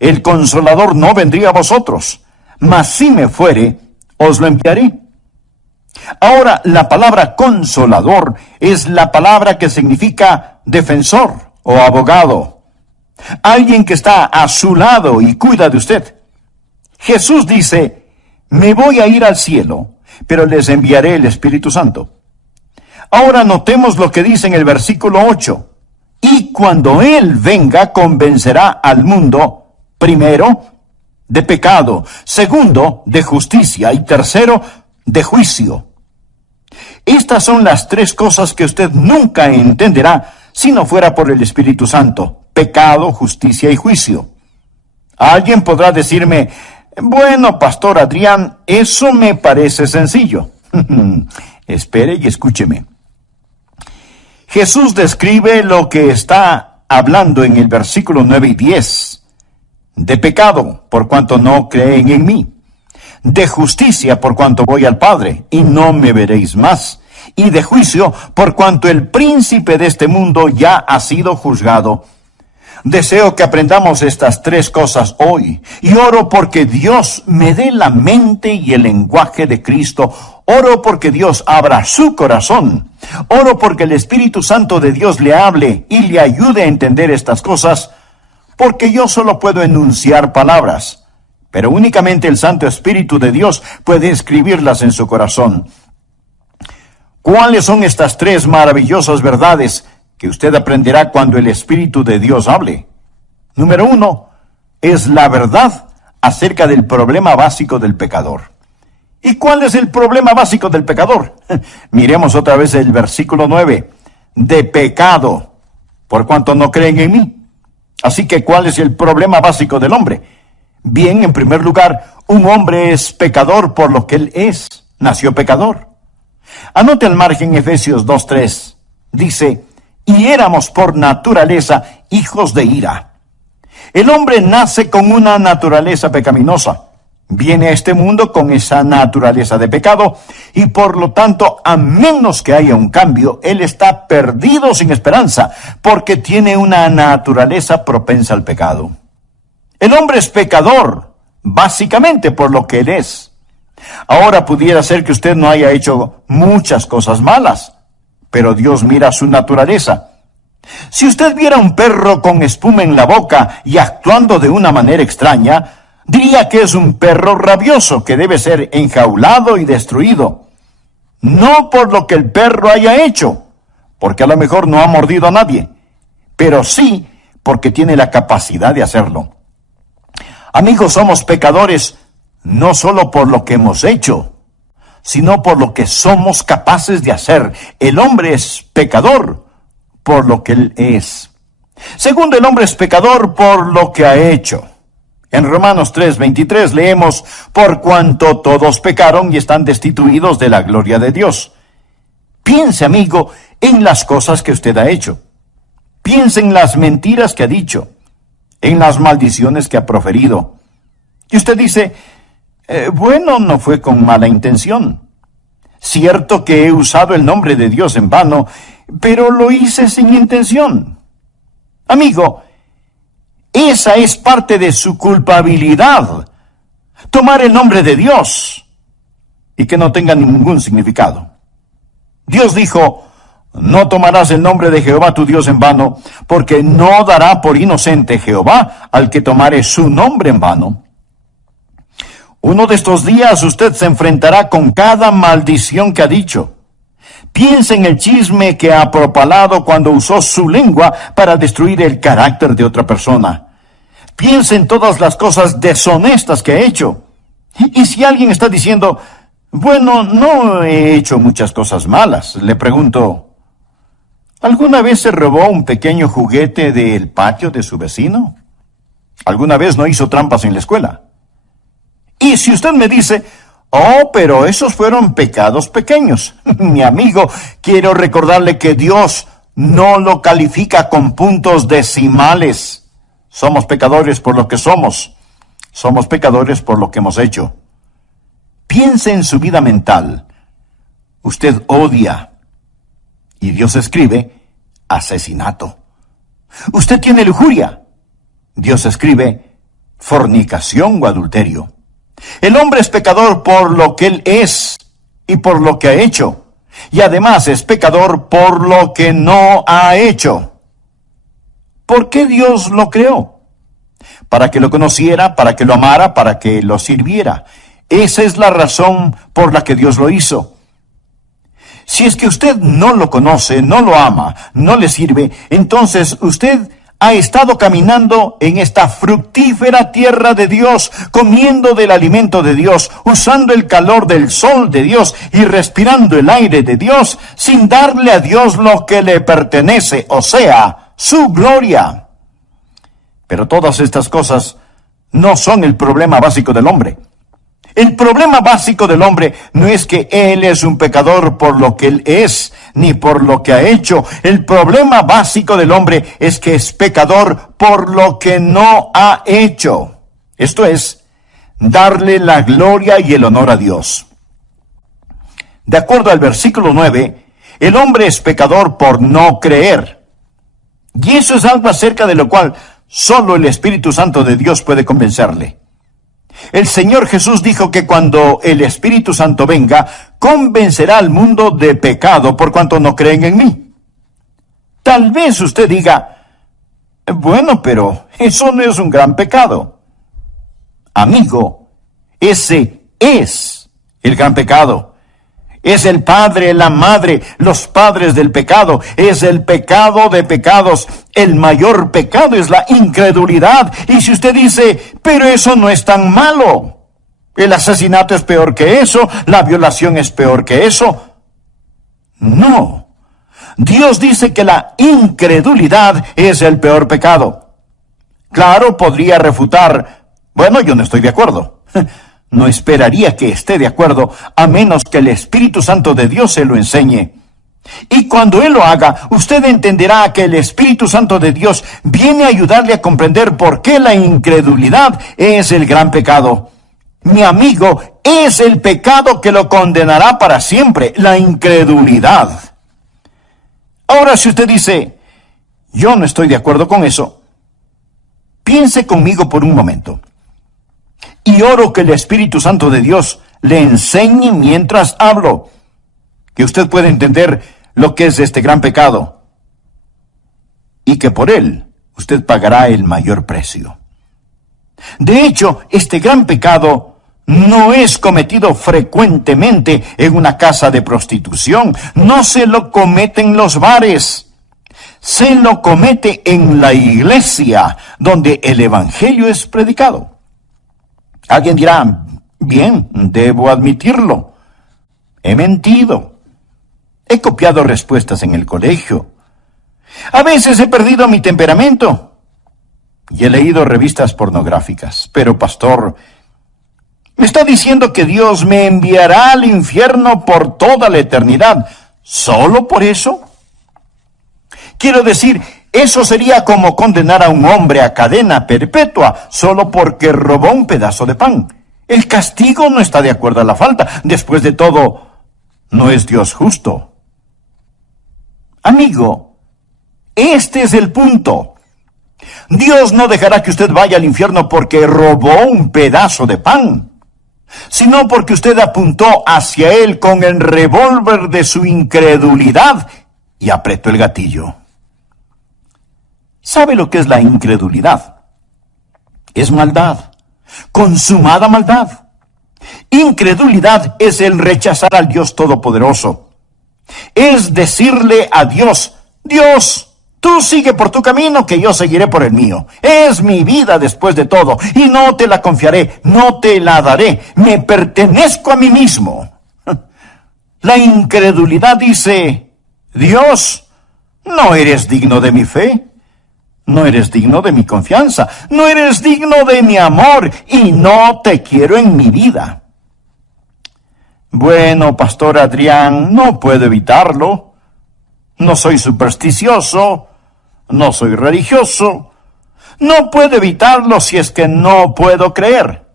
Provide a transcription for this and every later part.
el Consolador no vendría a vosotros, mas si me fuere, os lo enviaré. Ahora, la palabra consolador es la palabra que significa defensor o abogado. Alguien que está a su lado y cuida de usted. Jesús dice, me voy a ir al cielo, pero les enviaré el Espíritu Santo. Ahora notemos lo que dice en el versículo 8. Y cuando Él venga, convencerá al mundo, primero, de pecado, segundo, de justicia y tercero, de juicio. Estas son las tres cosas que usted nunca entenderá si no fuera por el Espíritu Santo: pecado, justicia y juicio. Alguien podrá decirme, bueno, Pastor Adrián, eso me parece sencillo. Espere y escúcheme. Jesús describe lo que está hablando en el versículo 9 y 10. De pecado, por cuanto no creen en mí. De justicia, por cuanto voy al Padre, y no me veréis más. Y de juicio, por cuanto el príncipe de este mundo ya ha sido juzgado. Deseo que aprendamos estas tres cosas hoy, y oro porque Dios me dé la mente y el lenguaje de Cristo. Oro porque Dios abra su corazón. Oro porque el Espíritu Santo de Dios le hable y le ayude a entender estas cosas, porque yo solo puedo enunciar palabras, pero únicamente el Santo Espíritu de Dios puede escribirlas en su corazón. ¿Cuáles son estas tres maravillosas verdades que usted aprenderá cuando el Espíritu de Dios hable? Número 1, es la verdad acerca del problema básico del pecador. ¿Y cuál es el problema básico del pecador? Miremos otra vez el versículo 9. De pecado, por cuanto no creen en mí. Así que, ¿cuál es el problema básico del hombre? Bien, en primer lugar, un hombre es pecador por lo que él es. Nació pecador. Anote al margen Efesios 2:3. Dice, y éramos por naturaleza hijos de ira. El hombre nace con una naturaleza pecaminosa. Viene a este mundo con esa naturaleza de pecado y por lo tanto, a menos que haya un cambio, él está perdido sin esperanza porque tiene una naturaleza propensa al pecado. El hombre es pecador, básicamente por lo que él es. Ahora pudiera ser que usted no haya hecho muchas cosas malas, pero Dios mira su naturaleza. Si usted viera un perro con espuma en la boca y actuando de una manera extraña, diría que es un perro rabioso que debe ser enjaulado y destruido. No por lo que el perro haya hecho, porque a lo mejor no ha mordido a nadie, pero sí porque tiene la capacidad de hacerlo. Amigos, somos pecadores no solo por lo que hemos hecho, sino por lo que somos capaces de hacer. El hombre es pecador por lo que él es. Segundo, el hombre es pecador por lo que ha hecho. En Romanos 3:23 leemos, por cuanto todos pecaron y están destituidos de la gloria de Dios. Piense, amigo, en las cosas que usted ha hecho. Piense en las mentiras que ha dicho, en las maldiciones que ha proferido. Y usted dice, bueno, no fue con mala intención. Cierto que he usado el nombre de Dios en vano, pero lo hice sin intención. Amigo, esa es parte de su culpabilidad, tomar el nombre de Dios y que no tenga ningún significado. Dios dijo, no tomarás el nombre de Jehová tu Dios en vano, porque no dará por inocente Jehová al que tomare su nombre en vano. Uno de estos días usted se enfrentará con cada maldición que ha dicho. Piense en el chisme que ha propalado cuando usó su lengua para destruir el carácter de otra persona. Piense en todas las cosas deshonestas que ha hecho. Y si alguien está diciendo, bueno, no he hecho muchas cosas malas, le pregunto, ¿alguna vez se robó un pequeño juguete del patio de su vecino? ¿Alguna vez no hizo trampas en la escuela? Y si usted me dice, oh, pero esos fueron pecados pequeños, mi amigo, quiero recordarle que Dios no lo califica con puntos decimales. Somos pecadores por lo que somos. Somos pecadores por lo que hemos hecho. Piense en su vida mental. Usted odia. Y Dios escribe asesinato. Usted tiene lujuria. Dios escribe fornicación o adulterio. El hombre es pecador por lo que él es y por lo que ha hecho, y además es pecador por lo que no ha hecho. ¿Por qué Dios lo creó? Para que lo conociera, para que lo amara, para que lo sirviera. Esa es la razón por la que Dios lo hizo. Si es que usted no lo conoce, no lo ama, no le sirve, entonces usted ha estado caminando en esta fructífera tierra de Dios, comiendo del alimento de Dios, usando el calor del sol de Dios y respirando el aire de Dios, sin darle a Dios lo que le pertenece, o sea, su gloria. Pero todas estas cosas no son el problema básico del hombre. El problema básico del hombre no es que él es un pecador por lo que él es, ni por lo que ha hecho. El problema básico del hombre es que es pecador por lo que no ha hecho. Esto es, darle la gloria y el honor a Dios. De acuerdo al versículo 9, el hombre es pecador por no creer. Y eso es algo acerca de lo cual solo el Espíritu Santo de Dios puede convencerle. El Señor Jesús dijo que cuando el Espíritu Santo venga, convencerá al mundo de pecado por cuanto no creen en mí. Tal vez usted diga, bueno, pero eso no es un gran pecado. Amigo, ese es el gran pecado. Es el padre, la madre, los padres del pecado. Es el pecado de pecados. El mayor pecado es la incredulidad. Y si usted dice, pero eso no es tan malo. El asesinato es peor que eso. La violación es peor que eso. No. Dios dice que la incredulidad es el peor pecado. Claro, podría refutar, bueno, yo no estoy de acuerdo. No esperaría que esté de acuerdo, a menos que el Espíritu Santo de Dios se lo enseñe. Y cuando Él lo haga, usted entenderá que el Espíritu Santo de Dios viene a ayudarle a comprender por qué la incredulidad es el gran pecado. Mi amigo, es el pecado que lo condenará para siempre, la incredulidad. Ahora, si usted dice, yo no estoy de acuerdo con eso, piense conmigo por un momento. Y oro que el Espíritu Santo de Dios le enseñe mientras hablo, que usted pueda entender lo que es este gran pecado, y que por él usted pagará el mayor precio. De hecho, este gran pecado no es cometido frecuentemente en una casa de prostitución, no se lo comete en los bares, se lo comete en la iglesia, donde el Evangelio es predicado. Alguien dirá, bien, debo admitirlo. He mentido. He copiado respuestas en el colegio. A veces he perdido mi temperamento. Y he leído revistas pornográficas. Pero, pastor, ¿me está diciendo que Dios me enviará al infierno por toda la eternidad solo por eso? Quiero decir, eso sería como condenar a un hombre a cadena perpetua solo porque robó un pedazo de pan. El castigo no está de acuerdo a la falta. Después de todo, no es Dios justo. Amigo, este es el punto. Dios no dejará que usted vaya al infierno porque robó un pedazo de pan, sino porque usted apuntó hacia él con el revólver de su incredulidad y apretó el gatillo. ¿Sabe lo que es la incredulidad? Es maldad, consumada maldad. Incredulidad es el rechazar al Dios Todopoderoso. Es decirle a Dios, Dios, tú sigue por tu camino, que yo seguiré por el mío. Es mi vida después de todo, y no te la confiaré, no te la daré. Me pertenezco a mí mismo. La incredulidad dice, Dios, no eres digno de mi fe. No eres digno de mi confianza, no eres digno de mi amor, y no te quiero en mi vida. Bueno, Pastor Adrián, no puedo evitarlo. No soy supersticioso, no soy religioso. No puedo evitarlo si es que no puedo creer.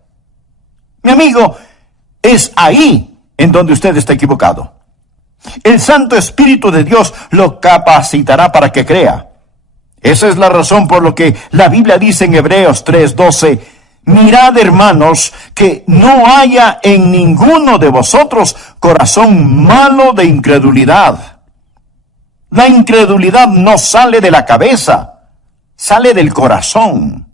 Mi amigo, es ahí en donde usted está equivocado. El Santo Espíritu de Dios lo capacitará para que crea. Esa es la razón por lo que la Biblia dice en Hebreos 3:12, mirad, hermanos, que no haya en ninguno de vosotros corazón malo de incredulidad. La incredulidad no sale de la cabeza, sale del corazón.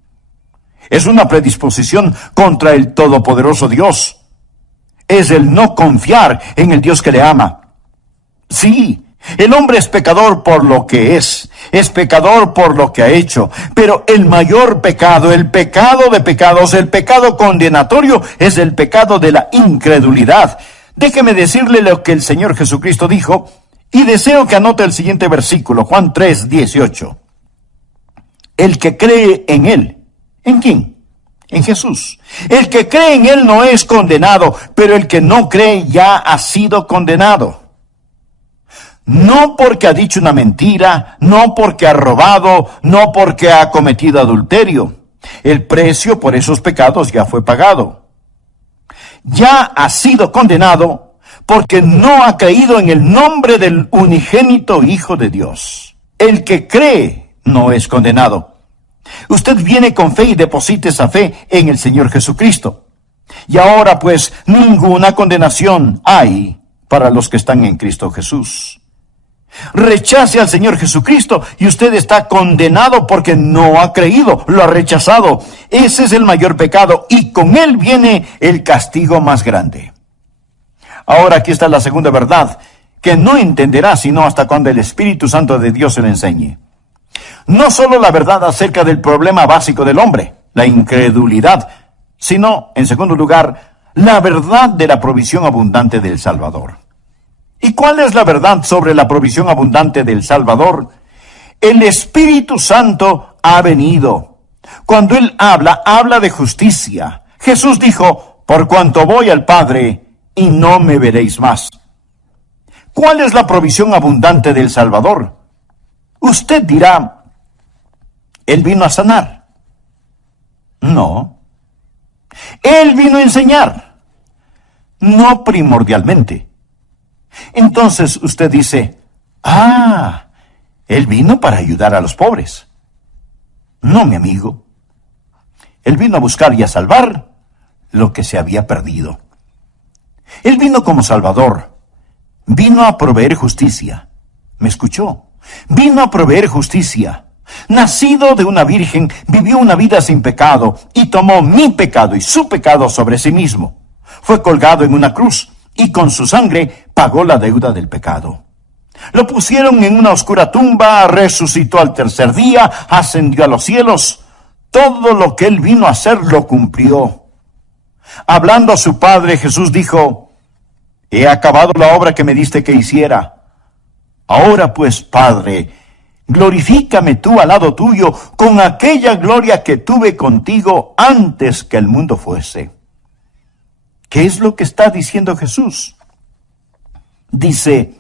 Es una predisposición contra el todopoderoso Dios. Es el no confiar en el Dios que le ama. Sí, el hombre es pecador por lo que es pecador por lo que ha hecho, pero el mayor pecado, el pecado de pecados, el pecado condenatorio, es el pecado de la incredulidad. Déjeme decirle lo que el Señor Jesucristo dijo, y deseo que anote el siguiente versículo, Juan 3:18. El que cree en Él, ¿en quién? En Jesús. El que cree en Él no es condenado, pero el que no cree ya ha sido condenado. No porque ha dicho una mentira, no porque ha robado, no porque ha cometido adulterio. El precio por esos pecados ya fue pagado. Ya ha sido condenado porque no ha creído en el nombre del unigénito Hijo de Dios. El que cree no es condenado. Usted viene con fe y deposita esa fe en el Señor Jesucristo. Y ahora pues ninguna condenación hay para los que están en Cristo Jesús. Rechace al Señor Jesucristo y usted está condenado porque no ha creído, lo ha rechazado. Ese es el mayor pecado y con él viene el castigo más grande. Ahora aquí está la segunda verdad, que no entenderá sino hasta cuando el Espíritu Santo de Dios se le enseñe. No solo la verdad acerca del problema básico del hombre, la incredulidad, sino, en segundo lugar, la verdad de la provisión abundante del Salvador. ¿Y cuál es la verdad sobre la provisión abundante del Salvador? El Espíritu Santo ha venido. Cuando Él habla de justicia. Jesús dijo, por cuanto voy al Padre, y no me veréis más. ¿Cuál es la provisión abundante del Salvador? Usted dirá, Él vino a sanar. No. Él vino a enseñar. No primordialmente. Entonces usted dice, Él vino para ayudar a los pobres. No, mi amigo. Él vino a buscar y a salvar lo que se había perdido. Él vino como Salvador. Vino a proveer justicia. ¿Me escuchó? Vino a proveer justicia. Nacido de una virgen, vivió una vida sin pecado y tomó mi pecado y su pecado sobre sí mismo. Fue colgado en una cruz y con su sangre pagó la deuda del pecado. Lo pusieron en una oscura tumba, resucitó al tercer día, ascendió a los cielos. Todo lo que Él vino a hacer lo cumplió. Hablando a su Padre, Jesús dijo, he acabado la obra que me diste que hiciera. Ahora pues, Padre, glorifícame tú al lado tuyo con aquella gloria que tuve contigo antes que el mundo fuese. ¿Qué es lo que está diciendo Jesús? Dice,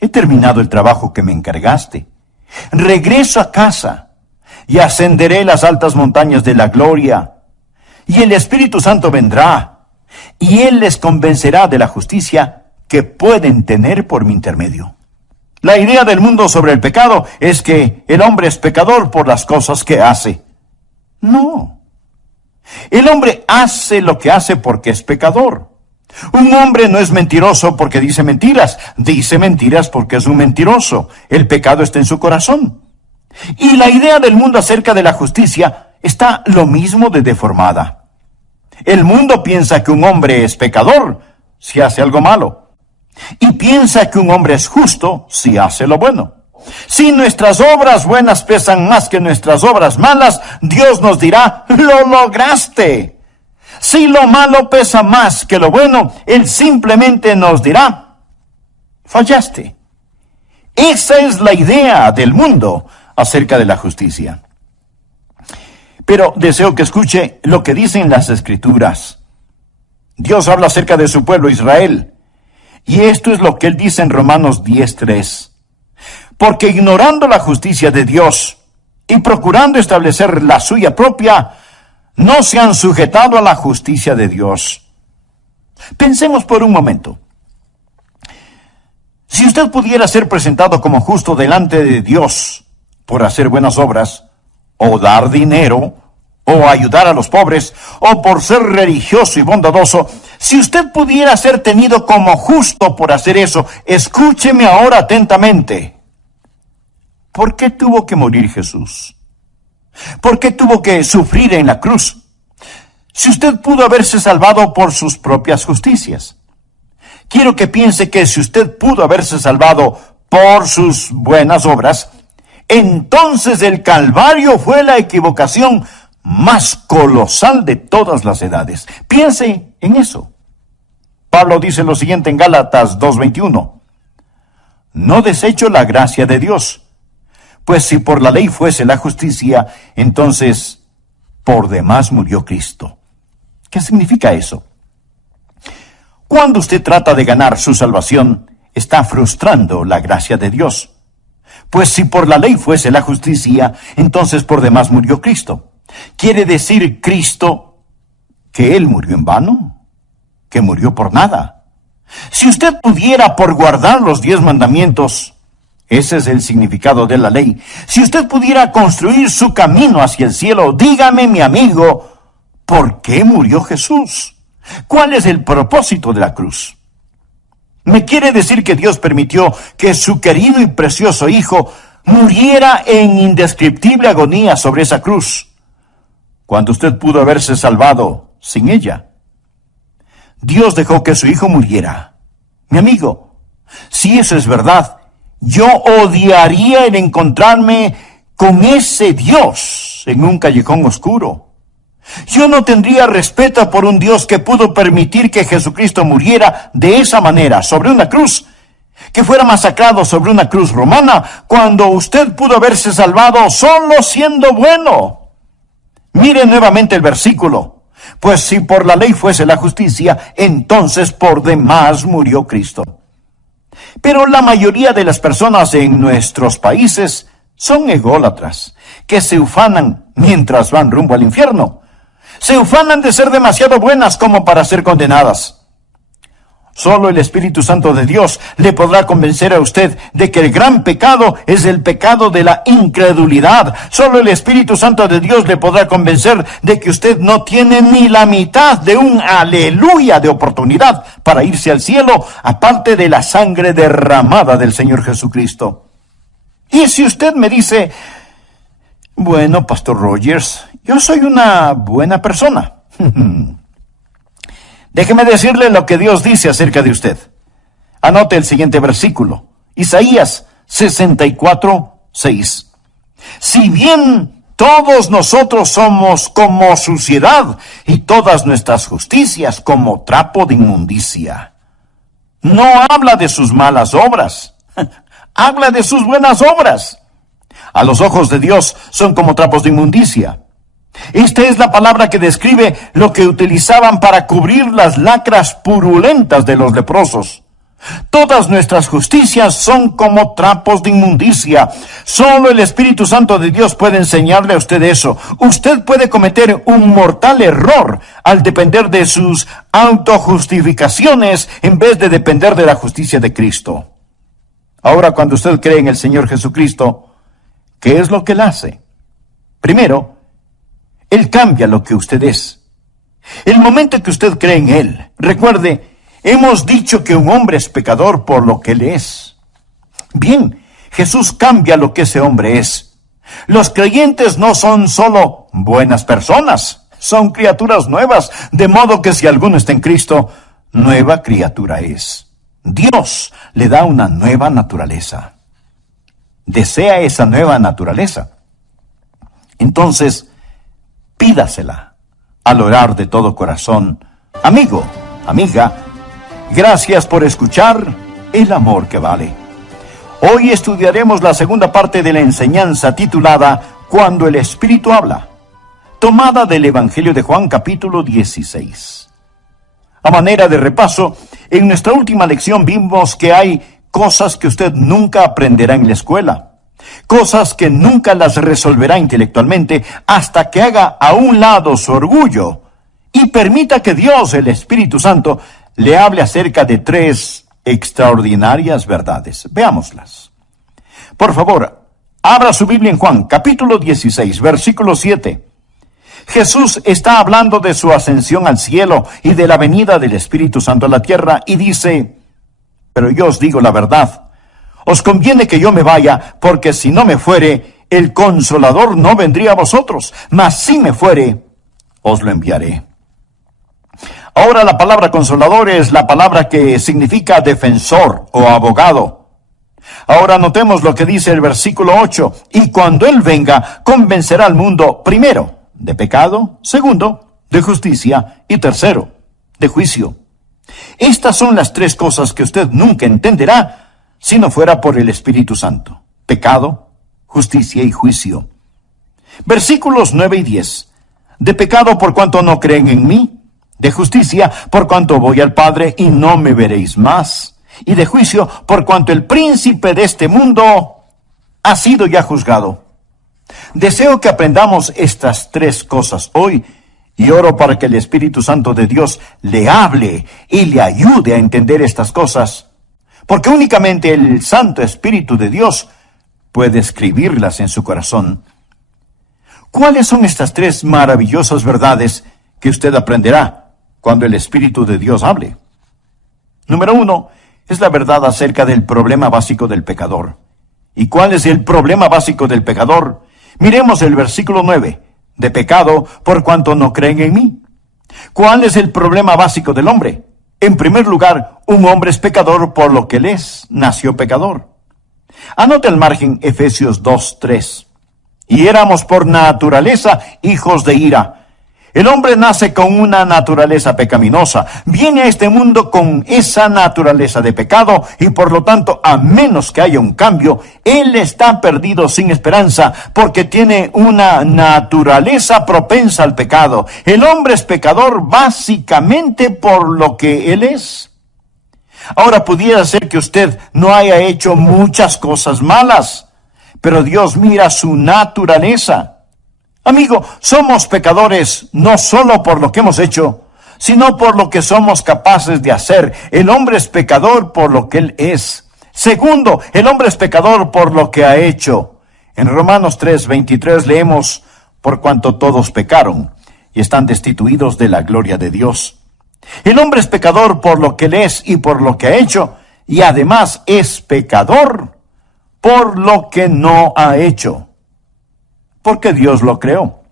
he terminado el trabajo que me encargaste. Regreso a casa y ascenderé las altas montañas de la gloria. Y el Espíritu Santo vendrá y Él les convencerá de la justicia que pueden tener por mi intermedio. La idea del mundo sobre el pecado es que el hombre es pecador por las cosas que hace. No. El hombre hace lo que hace porque es pecador. Un hombre no es mentiroso porque dice mentiras porque es un mentiroso. El pecado está en su corazón. Y la idea del mundo acerca de la justicia está lo mismo de deformada. El mundo piensa que un hombre es pecador si hace algo malo. Y piensa que un hombre es justo si hace lo bueno. Si nuestras obras buenas pesan más que nuestras obras malas, Dios nos dirá, ¡lo lograste! Si lo malo pesa más que lo bueno, Él simplemente nos dirá, fallaste. Esa es la idea del mundo acerca de la justicia. Pero deseo que escuche lo que dicen las Escrituras. Dios habla acerca de su pueblo Israel. Y esto es lo que Él dice en Romanos 10:3. Porque ignorando la justicia de Dios y procurando establecer la suya propia, no se han sujetado a la justicia de Dios. Pensemos por un momento. Si usted pudiera ser presentado como justo delante de Dios, por hacer buenas obras, o dar dinero, o ayudar a los pobres, o por ser religioso y bondadoso, si usted pudiera ser tenido como justo por hacer eso, escúcheme ahora atentamente. ¿Por qué tuvo que morir Jesús? ¿Por qué tuvo que sufrir en la cruz? Si usted pudo haberse salvado por sus propias justicias. Quiero que piense que si usted pudo haberse salvado por sus buenas obras, entonces el Calvario fue la equivocación más colosal de todas las edades. Piense en eso. Pablo dice lo siguiente en Gálatas 2:21. No desecho la gracia de Dios, pues si por la ley fuese la justicia, entonces por demás murió Cristo. ¿Qué significa eso? Cuando usted trata de ganar su salvación, está frustrando la gracia de Dios. Pues si por la ley fuese la justicia, entonces por demás murió Cristo. ¿Quiere decir Cristo que Él murió en vano? ¿Que murió por nada? Si usted pudiera por guardar los 10 mandamientos, ese es el significado de la ley. Si usted pudiera construir su camino hacia el cielo, dígame, mi amigo, ¿por qué murió Jesús? ¿Cuál es el propósito de la cruz? ¿Me quiere decir que Dios permitió que su querido y precioso Hijo muriera en indescriptible agonía sobre esa cruz, cuando usted pudo haberse salvado sin ella? Dios dejó que su Hijo muriera. Mi amigo, si eso es verdad, yo odiaría el encontrarme con ese Dios en un callejón oscuro. Yo no tendría respeto por un Dios que pudo permitir que Jesucristo muriera de esa manera, sobre una cruz, que fuera masacrado sobre una cruz romana, cuando usted pudo haberse salvado solo siendo bueno. Mire nuevamente el versículo. Pues si por la ley fuese la justicia, entonces por demás murió Cristo. Pero la mayoría de las personas en nuestros países son ególatras, que se ufanan mientras van rumbo al infierno. Se ufanan de ser demasiado buenas como para ser condenadas. Solo el Espíritu Santo de Dios le podrá convencer a usted de que el gran pecado es el pecado de la incredulidad. Solo el Espíritu Santo de Dios le podrá convencer de que usted no tiene ni la mitad de un aleluya de oportunidad para irse al cielo, aparte de la sangre derramada del Señor Jesucristo. Y si usted me dice, bueno, Pastor Rogers, yo soy una buena persona. Déjeme decirle lo que Dios dice acerca de usted. Anote el siguiente versículo. Isaías 64:6. Si bien todos nosotros somos como suciedad y todas nuestras justicias como trapo de inmundicia. No habla de sus malas obras. Habla de sus buenas obras. A los ojos de Dios son como trapos de inmundicia. Esta es la palabra que describe lo que utilizaban para cubrir las lacras purulentas de los leprosos. Todas nuestras justicias son como trapos de inmundicia. Solo el Espíritu Santo de Dios puede enseñarle a usted eso. Usted puede cometer un mortal error al depender de sus autojustificaciones en vez de depender de la justicia de Cristo. Ahora, cuando usted cree en el Señor Jesucristo, ¿qué es lo que Él hace? Primero, Él cambia lo que usted es. El momento que usted cree en Él, recuerde, hemos dicho que un hombre es pecador por lo que Él es. Bien, Jesús cambia lo que ese hombre es. Los creyentes no son solo buenas personas, son criaturas nuevas, de modo que si alguno está en Cristo, nueva criatura es. Dios le da una nueva naturaleza. ¿Desea esa nueva naturaleza? Entonces, pídasela al orar de todo corazón. Amigo, amiga, gracias por escuchar El Amor que Vale. Hoy estudiaremos la segunda parte de la enseñanza titulada Cuando el Espíritu habla, tomada del Evangelio de Juan capítulo 16. A manera de repaso, en nuestra última lección vimos que hay cosas que usted nunca aprenderá en la escuela. Cosas que nunca las resolverá intelectualmente hasta que haga a un lado su orgullo y permita que Dios, el Espíritu Santo, le hable acerca de 3 extraordinarias verdades. Veámoslas. Por favor, Abra su Biblia en Juan, capítulo 16, versículo 7. Jesús está hablando de su ascensión al cielo y de la venida del Espíritu Santo a la tierra y dice: pero yo os digo la verdad, os conviene que yo me vaya, porque si no me fuere, el Consolador no vendría a vosotros, mas si me fuere, os lo enviaré. Ahora la palabra consolador es la palabra que significa defensor o abogado. Ahora notemos lo que dice el versículo 8. Y cuando Él venga, convencerá al mundo, primero, de pecado, segundo, de justicia, y tercero, de juicio. Estas son las tres cosas que usted nunca entenderá si no fuera por el Espíritu Santo: pecado, justicia y juicio. Versículos 9 y 10. De pecado por cuanto no creen en mí, de justicia por cuanto voy al Padre y no me veréis más, y de juicio por cuanto el príncipe de este mundo ha sido ya juzgado. Deseo que aprendamos estas tres cosas hoy, y oro para que el Espíritu Santo de Dios le hable y le ayude a entender estas cosas, porque únicamente el Santo Espíritu de Dios puede escribirlas en su corazón. ¿Cuáles son estas tres maravillosas verdades que usted aprenderá cuando el Espíritu de Dios hable? Número 1, es la verdad acerca del problema básico del pecador. ¿Y cuál es el problema básico del pecador? Miremos el versículo 9. De pecado por cuanto no creen en mí. ¿Cuál es el problema básico del hombre? En primer lugar, un hombre es pecador por lo que él es, nació pecador. Anote al margen Efesios 2:3. Y éramos por naturaleza hijos de ira. El hombre nace con una naturaleza pecaminosa, viene a este mundo con esa naturaleza de pecado y por lo tanto, a menos que haya un cambio, él está perdido sin esperanza porque tiene una naturaleza propensa al pecado. El hombre es pecador básicamente por lo que él es. Ahora pudiera ser que usted no haya hecho muchas cosas malas, pero Dios mira su naturaleza. Amigo, somos pecadores no solo por lo que hemos hecho, sino por lo que somos capaces de hacer. El hombre es pecador por lo que él es. Segundo, el hombre es pecador por lo que ha hecho. En Romanos 3:23 leemos: por cuanto todos pecaron y están destituidos de la gloria de Dios. El hombre es pecador por lo que él es y por lo que ha hecho, y además es pecador por lo que no ha hecho. Porque Dios lo creó,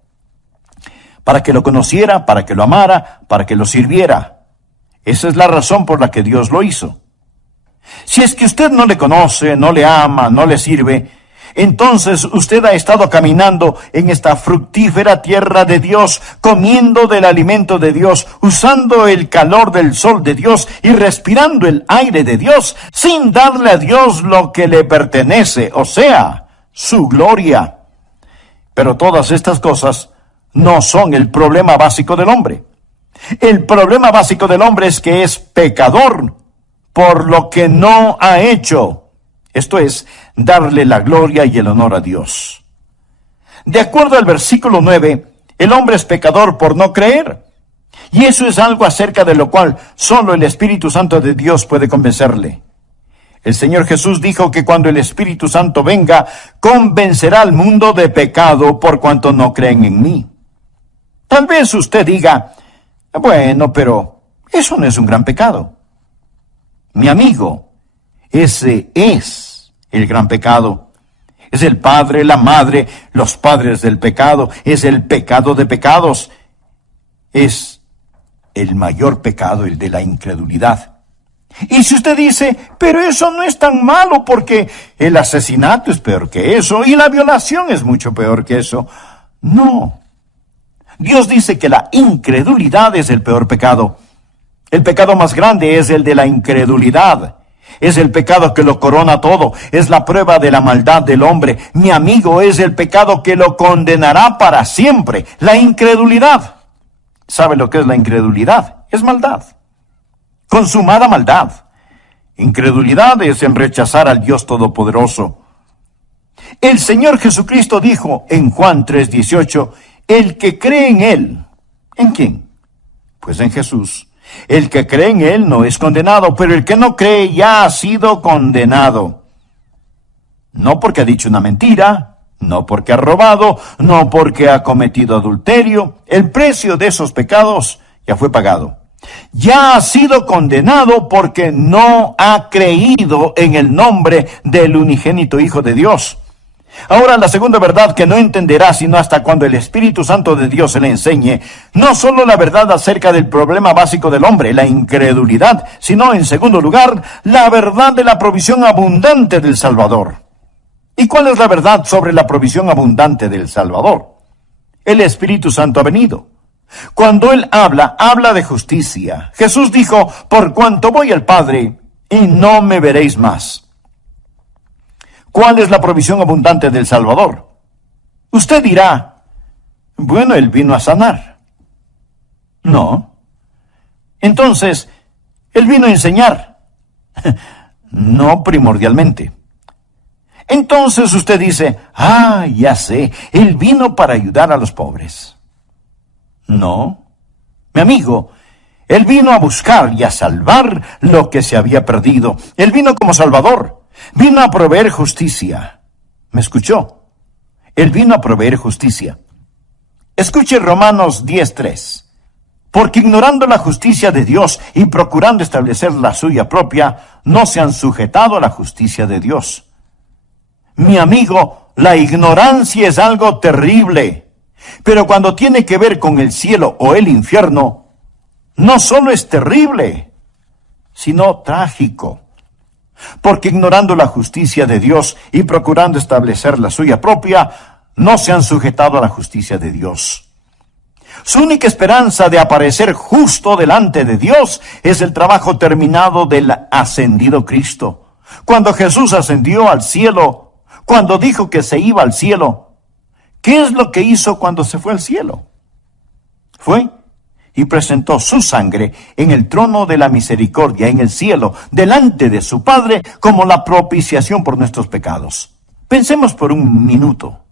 para que lo conociera, para que lo amara, para que lo sirviera. Esa es la razón por la que Dios lo hizo. Si es que usted no le conoce, no le ama, no le sirve, entonces usted ha estado caminando en esta fructífera tierra de Dios, comiendo del alimento de Dios, usando el calor del sol de Dios y respirando el aire de Dios, sin darle a Dios lo que le pertenece, o sea, su gloria. Pero todas estas cosas no son el problema básico del hombre. El problema básico del hombre es que es pecador por lo que no ha hecho. Esto es, darle la gloria y el honor a Dios. De acuerdo al versículo 9, el hombre es pecador por no creer. Y eso es algo acerca de lo cual solo el Espíritu Santo de Dios puede convencerle. El Señor Jesús dijo que cuando el Espíritu Santo venga, convencerá al mundo de pecado por cuanto no creen en mí. Tal vez usted diga: bueno, pero eso no es un gran pecado. Mi amigo, ese es el gran pecado. Es el padre, la madre, los padres del pecado. Es el pecado de pecados. Es el mayor pecado, el de la incredulidad. Y si usted dice: pero eso no es tan malo porque el asesinato es peor que eso y la violación es mucho peor que eso. No. Dios dice que la incredulidad es el peor pecado. El pecado más grande es el de la incredulidad. Es el pecado que lo corona todo. Es la prueba de la maldad del hombre. Mi amigo, es el pecado que lo condenará para siempre. La incredulidad. ¿Sabe lo que es la incredulidad? Es maldad. Consumada maldad. Incredulidad es el rechazar al Dios Todopoderoso. El Señor Jesucristo dijo en Juan 3:18, el que cree en Él. ¿En quién? Pues en Jesús. El que cree en Él no es condenado, pero el que no cree ya ha sido condenado. No porque ha dicho una mentira, no porque ha robado, no porque ha cometido adulterio. El precio de esos pecados ya fue pagado. Ya ha sido condenado porque no ha creído en el nombre del unigénito Hijo de Dios. Ahora, la segunda verdad que no entenderá sino hasta cuando el Espíritu Santo de Dios se le enseñe, no solo la verdad acerca del problema básico del hombre, la incredulidad, sino, en segundo lugar, la verdad de la provisión abundante del Salvador. ¿Y cuál es la verdad sobre la provisión abundante del Salvador? El Espíritu Santo ha venido. Cuando Él habla de justicia. Jesús dijo, por cuanto voy al Padre, y no me veréis más. ¿Cuál es la provisión abundante del Salvador? Usted dirá, bueno, Él vino a sanar. No. Entonces, Él vino a enseñar. No primordialmente. Entonces usted dice, ya sé, Él vino para ayudar a los pobres. No, mi amigo, Él vino a buscar y a salvar lo que se había perdido. Él vino como Salvador. Vino a proveer justicia. ¿Me escuchó? Él vino a proveer justicia. Escuche Romanos 10:3. Porque ignorando la justicia de Dios y procurando establecer la suya propia, no se han sujetado a la justicia de Dios. Mi amigo, la ignorancia es algo terrible. Pero cuando tiene que ver con el cielo o el infierno, no solo es terrible, sino trágico. Porque ignorando la justicia de Dios y procurando establecer la suya propia, no se han sujetado a la justicia de Dios. Su única esperanza de aparecer justo delante de Dios es el trabajo terminado del ascendido Cristo. Cuando Jesús ascendió al cielo, cuando dijo que se iba al cielo, ¿qué es lo que hizo cuando se fue al cielo? Fue y presentó su sangre en el trono de la misericordia en el cielo, delante de su Padre, como la propiciación por nuestros pecados. Pensemos por un minuto.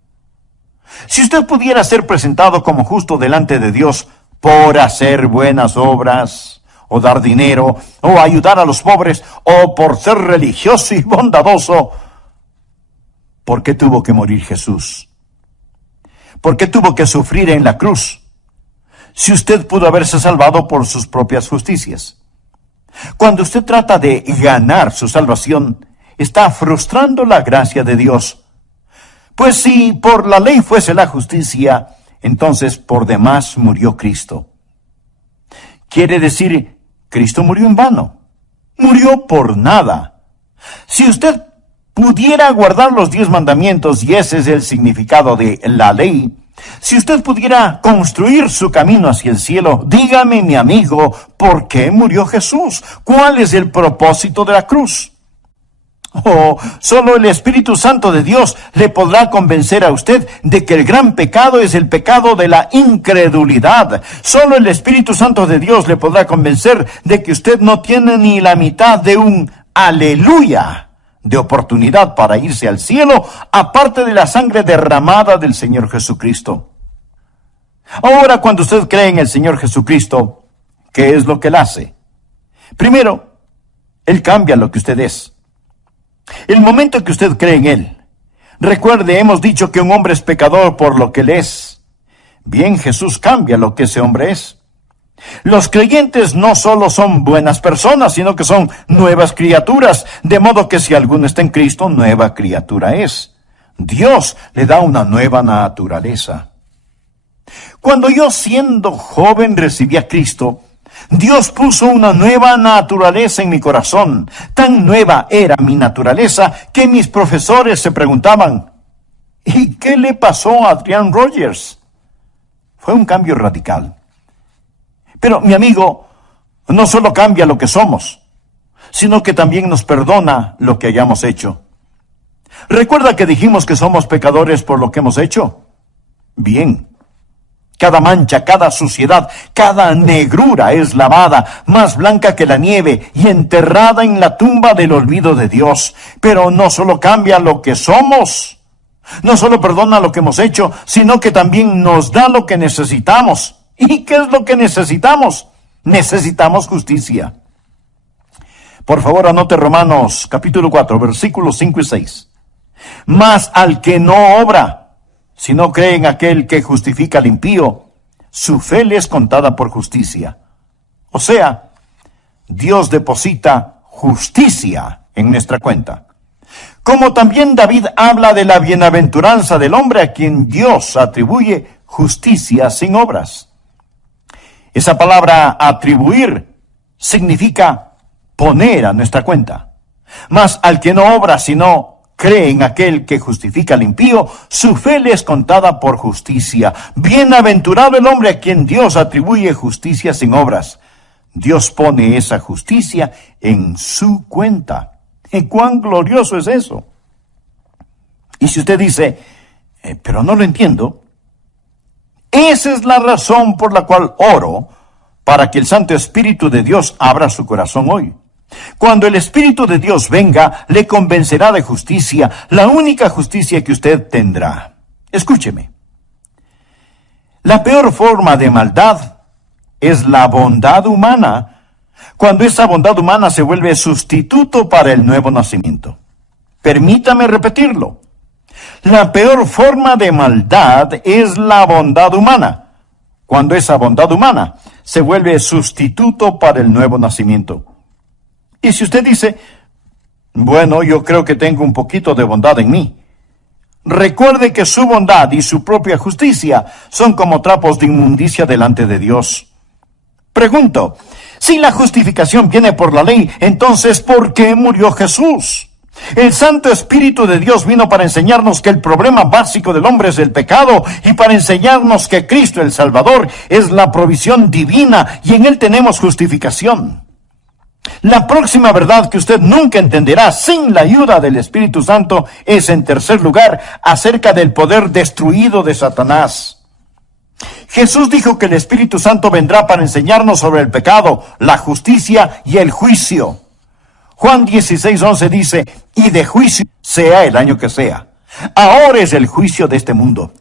Si usted pudiera ser presentado como justo delante de Dios por hacer buenas obras, o dar dinero, o ayudar a los pobres, o por ser religioso y bondadoso, ¿por qué tuvo que morir Jesús? ¿Por qué tuvo que sufrir en la cruz? Si usted pudo haberse salvado por sus propias justicias. Cuando usted trata de ganar su salvación, está frustrando la gracia de Dios. Pues si por la ley fuese la justicia, entonces por demás murió Cristo. Quiere decir, Cristo murió en vano. Murió por nada. Si usted pudiera guardar los 10 mandamientos, y ese es el significado de la ley, si usted pudiera construir su camino hacia el cielo, dígame, mi amigo, ¿por qué murió Jesús? ¿Cuál es el propósito de la cruz? Solo el Espíritu Santo de Dios le podrá convencer a usted de que el gran pecado es el pecado de la incredulidad. Solo el Espíritu Santo de Dios le podrá convencer de que usted no tiene ni la mitad de un aleluya de oportunidad para irse al cielo, aparte de la sangre derramada del Señor Jesucristo. Ahora, cuando usted cree en el Señor Jesucristo, ¿qué es lo que Él hace? Primero, Él cambia lo que usted es. El momento que usted cree en Él, recuerde, hemos dicho que un hombre es pecador por lo que Él es. Bien, Jesús cambia lo que ese hombre es. Los creyentes no solo son buenas personas, sino que son nuevas criaturas, de modo que si alguno está en Cristo, nueva criatura es. Dios le da una nueva naturaleza. Cuando yo, siendo joven, recibí a Cristo, Dios puso una nueva naturaleza en mi corazón. Tan nueva era mi naturaleza que mis profesores se preguntaban, ¿y qué le pasó a Adrian Rogers? Fue un cambio radical. Pero, mi amigo, no solo cambia lo que somos, sino que también nos perdona lo que hayamos hecho. ¿Recuerda que dijimos que somos pecadores por lo que hemos hecho? Bien. Cada mancha, cada suciedad, cada negrura es lavada, más blanca que la nieve, y enterrada en la tumba del olvido de Dios. Pero no solo cambia lo que somos, no solo perdona lo que hemos hecho, sino que también nos da lo que necesitamos. ¿Y qué es lo que necesitamos? Necesitamos justicia. Por favor, anote Romanos capítulo 4, versículos 5 y 6. Mas al que no obra, si no cree en aquel que justifica al impío, su fe le es contada por justicia. O sea, Dios deposita justicia en nuestra cuenta. Como también David habla de la bienaventuranza del hombre a quien Dios atribuye justicia sin obras. Esa palabra atribuir significa poner a nuestra cuenta. Mas al que no obra, sino cree en aquel que justifica al impío, su fe le es contada por justicia. Bienaventurado el hombre a quien Dios atribuye justicia sin obras. Dios pone esa justicia en su cuenta. ¿Y cuán glorioso es eso? Y si usted dice, pero no lo entiendo, esa es la razón por la cual oro para que el Santo Espíritu de Dios abra su corazón hoy. Cuando el Espíritu de Dios venga, le convencerá de justicia, la única justicia que usted tendrá. Escúcheme. La peor forma de maldad es la bondad humana, cuando esa bondad humana se vuelve sustituto para el nuevo nacimiento. Permítame repetirlo. La peor forma de maldad es la bondad humana, cuando esa bondad humana se vuelve sustituto para el nuevo nacimiento. Y si usted dice, bueno, yo creo que tengo un poquito de bondad en mí, recuerde que su bondad y su propia justicia son como trapos de inmundicia delante de Dios. Pregunto, si la justificación viene por la ley, entonces ¿por qué murió Jesús? El Santo Espíritu de Dios vino para enseñarnos que el problema básico del hombre es el pecado y para enseñarnos que Cristo el Salvador es la provisión divina y en Él tenemos justificación. La próxima verdad que usted nunca entenderá sin la ayuda del Espíritu Santo es, en tercer lugar, acerca del poder destruido de Satanás. Jesús dijo que el Espíritu Santo vendrá para enseñarnos sobre el pecado, la justicia y el juicio. Juan 16:11 dice, y de juicio sea el año que sea. Ahora es el juicio de este mundo.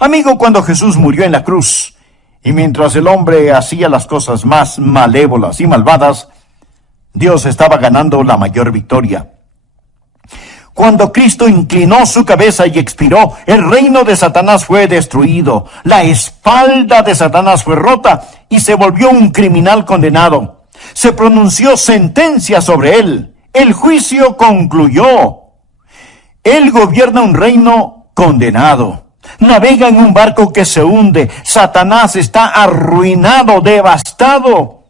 Amigo, cuando Jesús murió en la cruz, y mientras el hombre hacía las cosas más malévolas y malvadas, Dios estaba ganando la mayor victoria. Cuando Cristo inclinó su cabeza y expiró, el reino de Satanás fue destruido, la espalda de Satanás fue rota y se volvió un criminal condenado. Se pronunció sentencia sobre él. El juicio concluyó. Él gobierna un reino condenado. Navega en un barco que se hunde. Satanás está arruinado, devastado.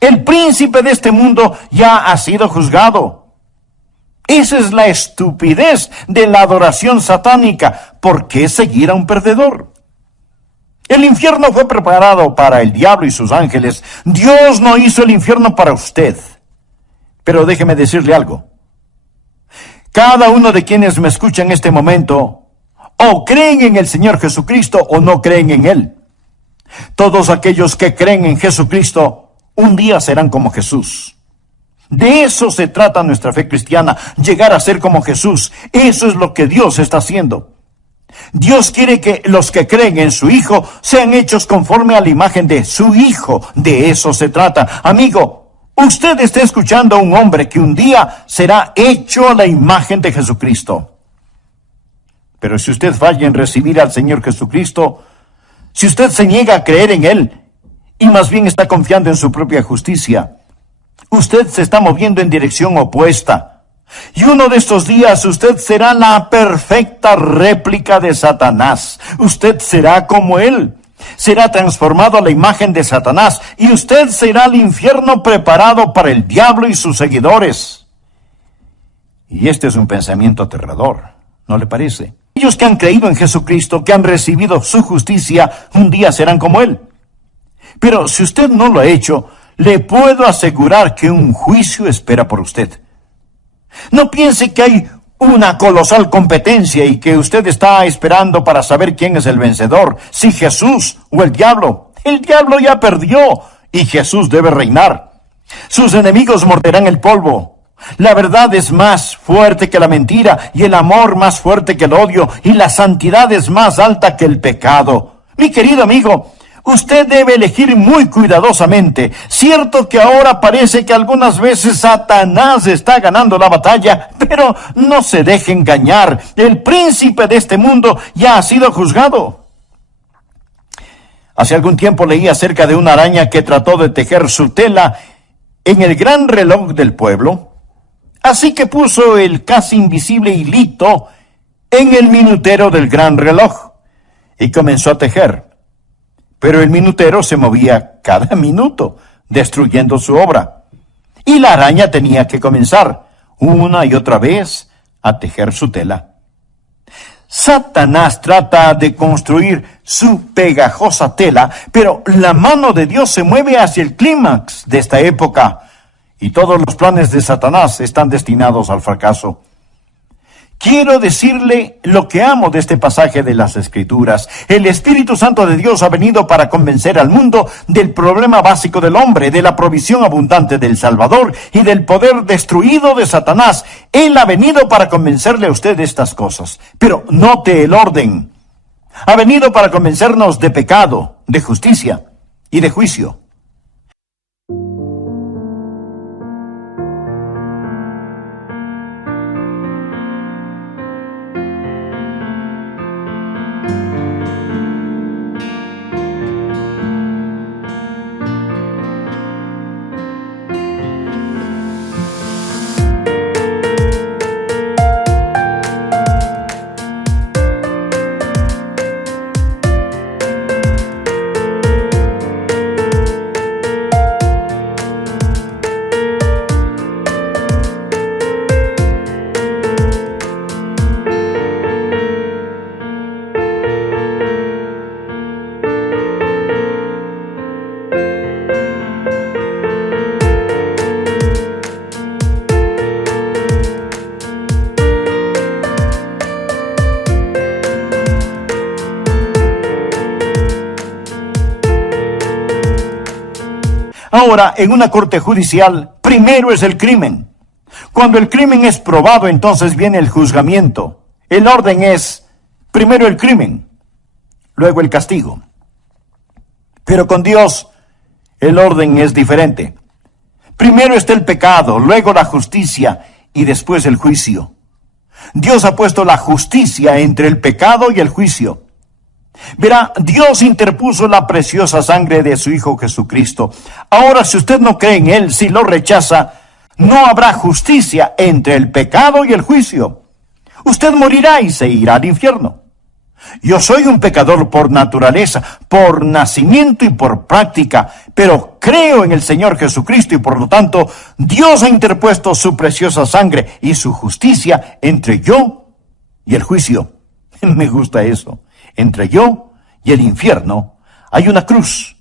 El príncipe de este mundo ya ha sido juzgado. Esa es la estupidez de la adoración satánica. ¿Por qué seguir a un perdedor? El infierno fue preparado para el diablo y sus ángeles. Dios no hizo el infierno para usted. Pero déjeme decirle algo. Cada uno de quienes me escucha en este momento, o creen en el Señor Jesucristo o no creen en Él. Todos aquellos que creen en Jesucristo, un día serán como Jesús. De eso se trata nuestra fe cristiana, llegar a ser como Jesús. Eso es lo que Dios está haciendo. Dios quiere que los que creen en su Hijo sean hechos conforme a la imagen de su Hijo. De eso se trata. Amigo, usted está escuchando a un hombre que un día será hecho a la imagen de Jesucristo. Pero si usted falla en recibir al Señor Jesucristo, si usted se niega a creer en Él, y más bien está confiando en su propia justicia, usted se está moviendo en dirección opuesta. Y uno de estos días usted será la perfecta réplica de Satanás. Usted será como él. Será transformado a la imagen de Satanás. Y usted será el infierno preparado para el diablo y sus seguidores. Y este es un pensamiento aterrador, ¿no le parece? Aquellos que han creído en Jesucristo, que han recibido su justicia, un día serán como él. Pero si usted no lo ha hecho, le puedo asegurar que un juicio espera por usted. No piense que hay una colosal competencia y que usted está esperando para saber quién es el vencedor, si Jesús o el diablo. El diablo ya perdió y Jesús debe reinar. Sus enemigos morderán el polvo. La verdad es más fuerte que la mentira y el amor más fuerte que el odio y la santidad es más alta que el pecado. Mi querido amigo, Usted debe elegir muy cuidadosamente. Cierto que ahora parece que algunas veces Satanás está ganando la batalla, pero no se deje engañar. El príncipe de este mundo ya ha sido juzgado. Hace algún tiempo leí acerca de una araña que trató de tejer su tela en el gran reloj del pueblo. Así que puso el casi invisible hilito en el minutero del gran reloj y comenzó a tejer. Pero el minutero se movía cada minuto, destruyendo su obra. Y la araña tenía que comenzar una y otra vez a tejer su tela. Satanás trata de construir su pegajosa tela, pero la mano de Dios se mueve hacia el clímax de esta época, y todos los planes de Satanás están destinados al fracaso. Quiero decirle lo que amo de este pasaje de las Escrituras. El Espíritu Santo de Dios ha venido para convencer al mundo del problema básico del hombre, de la provisión abundante del Salvador y del poder destruido de Satanás. Él ha venido para convencerle a usted de estas cosas. Pero note el orden. Ha venido para convencernos de pecado, de justicia y de juicio. Ahora, en una corte judicial, primero es el crimen. Cuando el crimen es probado, entonces viene el juzgamiento. El orden es, primero el crimen, luego el castigo. Pero con Dios, el orden es diferente. Primero está el pecado, luego la justicia y después el juicio. Dios ha puesto la justicia entre el pecado y el juicio. Verá, Dios interpuso la preciosa sangre de su Hijo Jesucristo. Ahora, si usted no cree en Él, si lo rechaza, no habrá justicia entre el pecado y el juicio. Usted morirá y se irá al infierno. Yo soy un pecador por naturaleza, por nacimiento y por práctica, pero creo en el Señor Jesucristo y por lo tanto Dios ha interpuesto su preciosa sangre y su justicia entre yo y el juicio. Me gusta eso. Entre yo y el infierno hay una cruz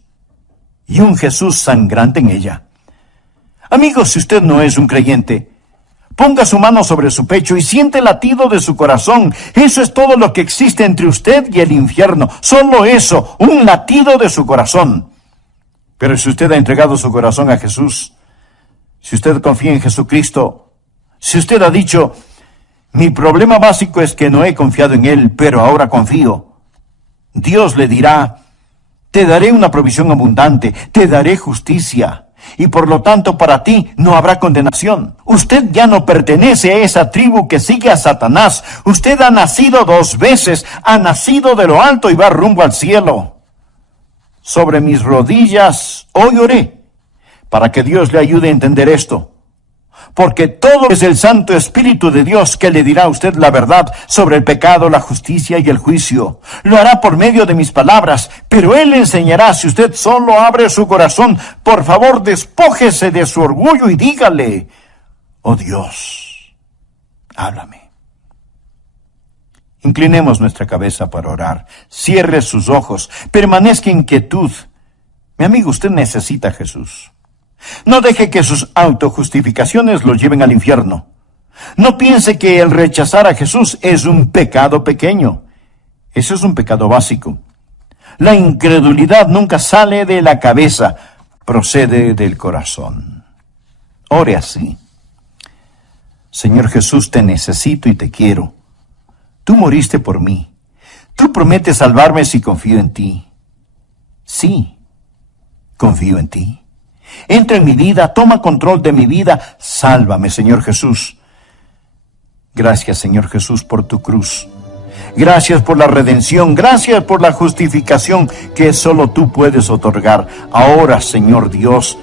y un Jesús sangrante en ella. Amigos, si usted no es un creyente, ponga su mano sobre su pecho y siente el latido de su corazón. Eso es todo lo que existe entre usted y el infierno. Solo eso, un latido de su corazón. Pero si usted ha entregado su corazón a Jesús, si usted confía en Jesucristo, si usted ha dicho, mi problema básico es que no he confiado en Él, pero ahora confío, Dios le dirá, te daré una provisión abundante, te daré justicia, y por lo tanto para ti no habrá condenación. Usted ya no pertenece a esa tribu que sigue a Satanás. Usted ha nacido 2 veces, ha nacido de lo alto y va rumbo al cielo. Sobre mis rodillas hoy oré, para que Dios le ayude a entender esto. Porque todo es el Santo Espíritu de Dios que le dirá a usted la verdad sobre el pecado, la justicia y el juicio. Lo hará por medio de mis palabras, pero Él le enseñará si usted solo abre su corazón. Por favor, despójese de su orgullo y dígale, oh Dios, háblame. Inclinemos nuestra cabeza para orar. Cierre sus ojos. Permanezca en quietud. Mi amigo, usted necesita a Jesús. No deje que sus autojustificaciones lo lleven al infierno. No piense que el rechazar a Jesús es un pecado pequeño. Eso es un pecado básico. La incredulidad nunca sale de la cabeza, procede del corazón. Ore así. Señor Jesús, te necesito y te quiero. Tú moriste por mí. Tú prometes salvarme si confío en ti. Sí, confío en ti. Entra en mi vida, toma control de mi vida. Sálvame, Señor Jesús. Gracias, Señor Jesús, por tu cruz. Gracias por la redención. Gracias por la justificación que solo tú puedes otorgar. Ahora, Señor Dios,